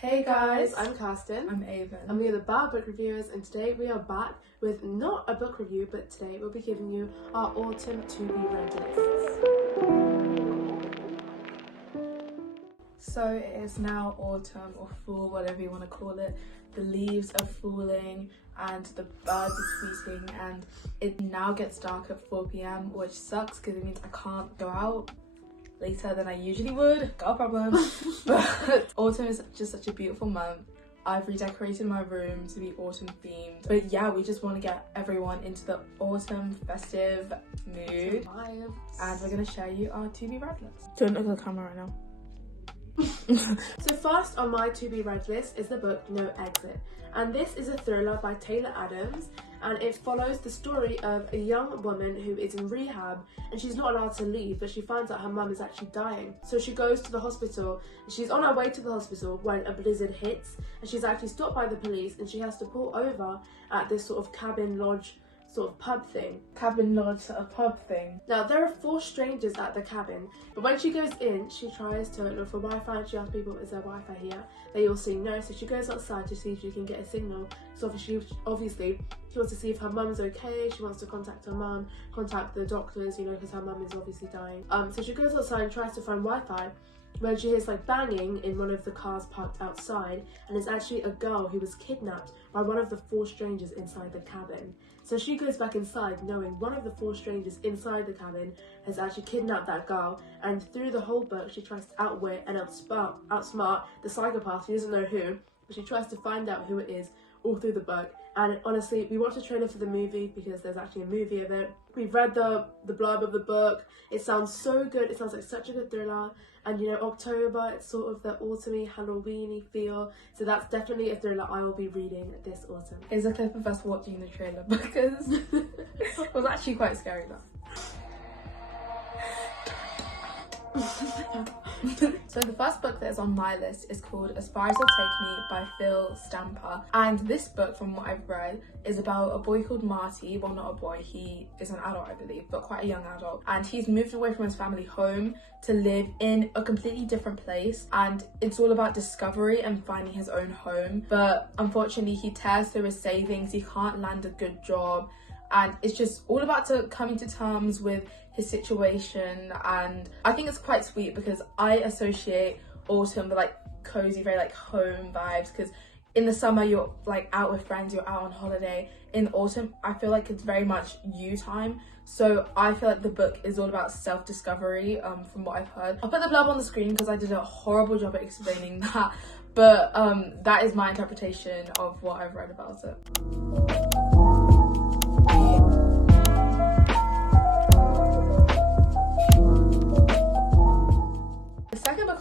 Hey guys, I'm Karsten. I'm aiyven. And we are the Bar Book Reviewers, and today we are back with not a book review, but today we'll be giving you our autumn to be read lists. So it is now autumn or fall, whatever you want to call it. The leaves are falling and the birds are tweeting, and it now gets dark at 4 p.m, which sucks because it means I can't go out later than I usually would. Got a problem. But autumn is just such a beautiful month. I've redecorated my room to be autumn themed. But yeah, we just want to get everyone into the autumn festive mood. And we're going to share you our to be read list. Don't look at the camera right now. So first on my to be read list is the book No Exit, and this is a thriller by Taylor Adams, and it follows the story of a young woman who is in rehab and she's not allowed to leave, but she finds out her mum is actually dying. So she goes to the hospital and she's on her way to the hospital when a blizzard hits, and she's actually stopped by the police and she has to pull over at this sort of cabin lodge sort of pub thing. Cabin lodge sort of pub thing. Now there are 4 strangers at the cabin, but when she goes in she tries to look for Wi-Fi and she asks people, is there Wi-Fi here? They all say no, so she goes outside to see if she can get a signal. So obviously she wants to see if her mum's okay. She wants to contact her mum, contact the doctors, you know, because her mum is obviously dying. So she goes outside and tries to find Wi-Fi when she hears like banging in one of the cars parked outside, and it's actually a girl who was kidnapped by one of the 4 strangers inside the cabin. So she goes back inside knowing one of the 4 strangers inside the cabin has actually kidnapped that girl, and through the whole book she tries to outwit and outsmart the psychopath. She doesn't know who, but she tries to find out who it is all through the book. And honestly, we watched a trailer for the movie because there's actually a movie of it. We've read the blurb of the book. It sounds so good. It sounds like such a good thriller. And you know, October, it's sort of the autumny, Halloweeny feel. So that's definitely a thriller I will be reading this autumn. Here's a clip of us watching the trailer because it was actually quite scary though. So the first book that is on my list is called As Far As You'll Take Me by Phil Stamper, and this book, from what I've read, is about a boy called Marty. Well, not a boy, he is an adult I believe, but quite a young adult, and he's moved away from his family home to live in a completely different place, and it's all about discovery and finding his own home. But unfortunately he tears through his savings, he can't land a good job, and it's just all about coming to terms with his situation. And I think it's quite sweet because I associate autumn with like cozy, very like home vibes, because in the summer you're like out with friends, you're out on holiday. In autumn I feel like it's very much you time, so I feel like the book is all about self-discovery, from what I've heard. I'll put the blurb on the screen because I did a horrible job at explaining that, but that is my interpretation of what I've read about it.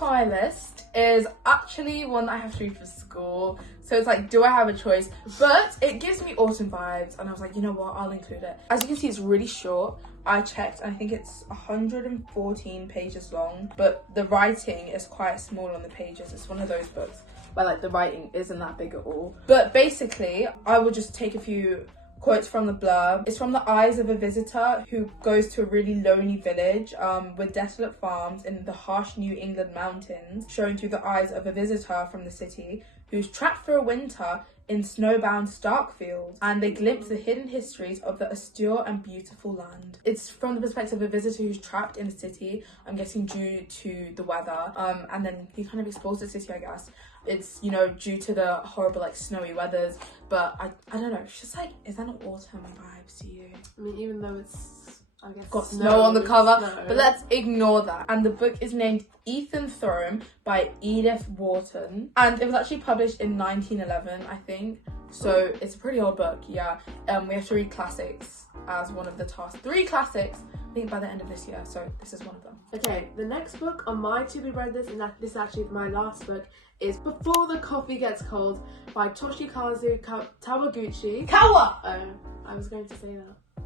On my list is actually one that I have to read for school, so it's like, do I have a choice? But it gives me autumn vibes, and I was like, you know what, I'll include it. As you can see, it's really short. I checked, I think it's 114 pages long, but the writing is quite small on the pages. It's one of those books where like the writing isn't that big at all. But basically, I will just take a few quotes from the blurb. It's from the eyes of a visitor who goes to a really lonely village with desolate farms in the harsh New England mountains, shown through the eyes of a visitor from the city who's trapped for a winter in snowbound stark fields, and they glimpse the hidden histories of the austere and beautiful land. It's from the perspective of a visitor who's trapped in a city, I'm guessing due to the weather, and then he kind of explores the city, I guess. It's, you know, due to the horrible like snowy weathers, but I don't know, it's just like, is that not autumn vibes to you? I mean, even though it's, I guess, got snow on the cover, but let's ignore that. And the book is named Ethan Throne by Edith Wharton, and it was actually published in 1911, I think. So it's a pretty old book, yeah. We have to read classics as one of the tasks. 3 classics, I think, by the end of this year, so this is one of them. Okay, the next book on my to be read list, and this is actually my last book, is Before the Coffee Gets Cold by Toshikazu Tawaguchi. Kawa! I was going to say that.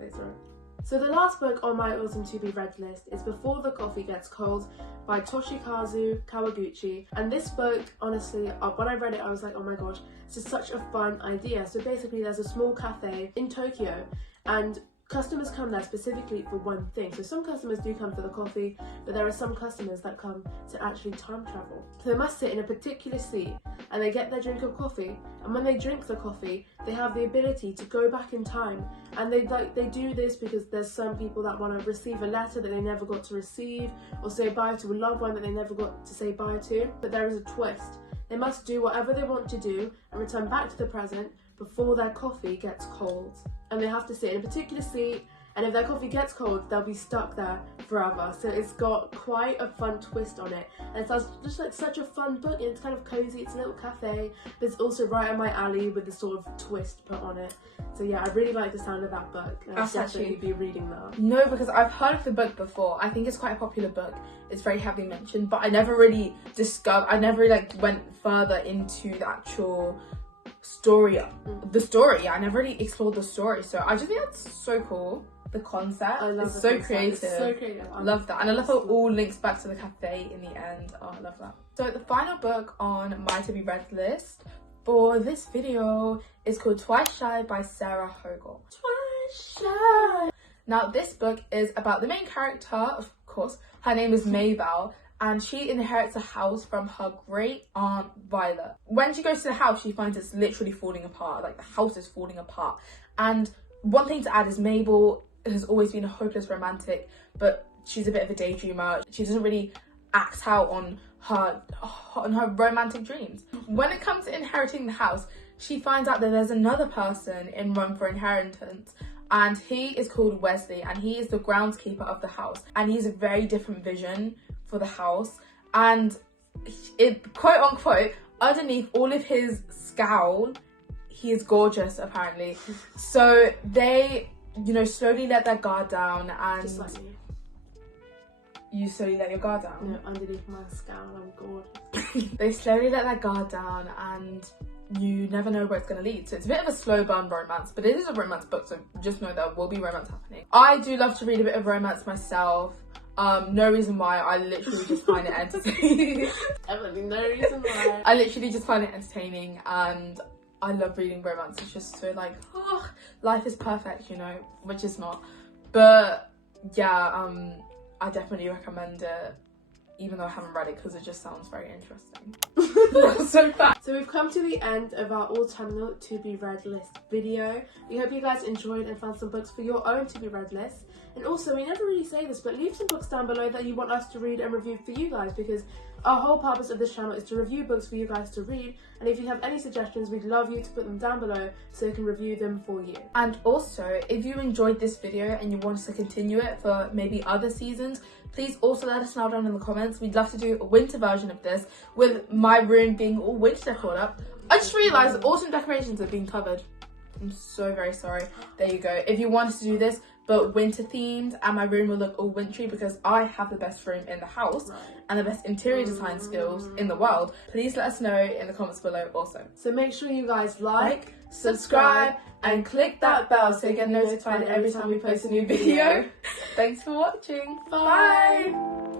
That's right. So the last book on my autumn to be read list is Before the Coffee Gets Cold by Toshikazu Kawaguchi. And this book, honestly, when I read it, I was like, oh my gosh, this is such a fun idea. So basically there's a small cafe in Tokyo, and customers come there specifically for one thing. So some customers do come for the coffee, but there are some customers that come to actually time travel. So they must sit in a particular seat and they get their drink of coffee, and when they drink the coffee, they have the ability to go back in time. And they do this because there's some people that want to receive a letter that they never got to receive, or say bye to a loved one that they never got to say bye to. But there is a twist. They must do whatever they want to do and return back to the present before their coffee gets cold. And they have to sit in a particular seat, and if their coffee gets cold, they'll be stuck there forever. So it's got quite a fun twist on it, and it sounds just like such a fun book, and it's kind of cozy, it's a little cafe, but it's also right in my alley with the sort of twist put on it. So yeah, I really like the sound of that book, and I'll definitely be reading that. No, because I've heard of the book before. I think it's quite a popular book. It's very heavily mentioned, but I never really went further into the actual story. I never really explored the story, so I just think that's so cool. The concept is so creative. It's so creative. I love that, and I love how it all links back to the cafe in the end. Oh, I love that. So the final book on my to be read list for this video is called Twice Shy by Sarah Hogel. Twice Shy. Now this book is about the main character, of course. Her name is Maybelle, and she inherits a house from her great aunt Violet. When she goes to the house, she finds it's literally falling apart. Like, the house is falling apart. And one thing to add is Mabel has always been a hopeless romantic, but she's a bit of a daydreamer. She doesn't really act out on her romantic dreams. When it comes to inheriting the house, she finds out that there's another person in run for inheritance, and he is called Wesley, and he is the groundskeeper of the house, and he has a very different vision for the house, and it, quote unquote, underneath all of his scowl, he is gorgeous apparently. So they, slowly let their guard down, and just like me. You slowly let your guard down? No, underneath my scowl, I'm gorgeous. They slowly let their guard down, and you never know where it's going to lead. So it's a bit of a slow burn romance, but it is a romance book, so just know there will be romance happening. I do love to read a bit of romance myself. No reason why, I literally just find it entertaining. Definitely no reason why. I literally just find it entertaining, and I love reading romance. It's just so like, oh, life is perfect, which is not. But yeah, I definitely recommend it, even though I haven't read it, because it just sounds very interesting. So fast. So we've come to the end of our autumnal to be read list video. We hope you guys enjoyed and found some books for your own to be read list. And also, we never really say this, but leave some books down below that you want us to read and review for you guys, because our whole purpose of this channel is to review books for you guys to read. And if you have any suggestions, we'd love you to put them down below so we can review them for you. And also, if you enjoyed this video and you want us to continue it for maybe other seasons, please also let us know down in the comments. We'd love to do a winter version of this, with my room being all winter decorated up. I just realised autumn decorations are being covered. I'm so very sorry. There you go. If you want us to do this, but winter themed, and my room will look all wintry because I have the best room in the house and the best interior design skills in the world, please let us know in the comments below also. So make sure you guys like, subscribe, and click that bell so you get notified every time we post a new video. Thanks for watching. Bye.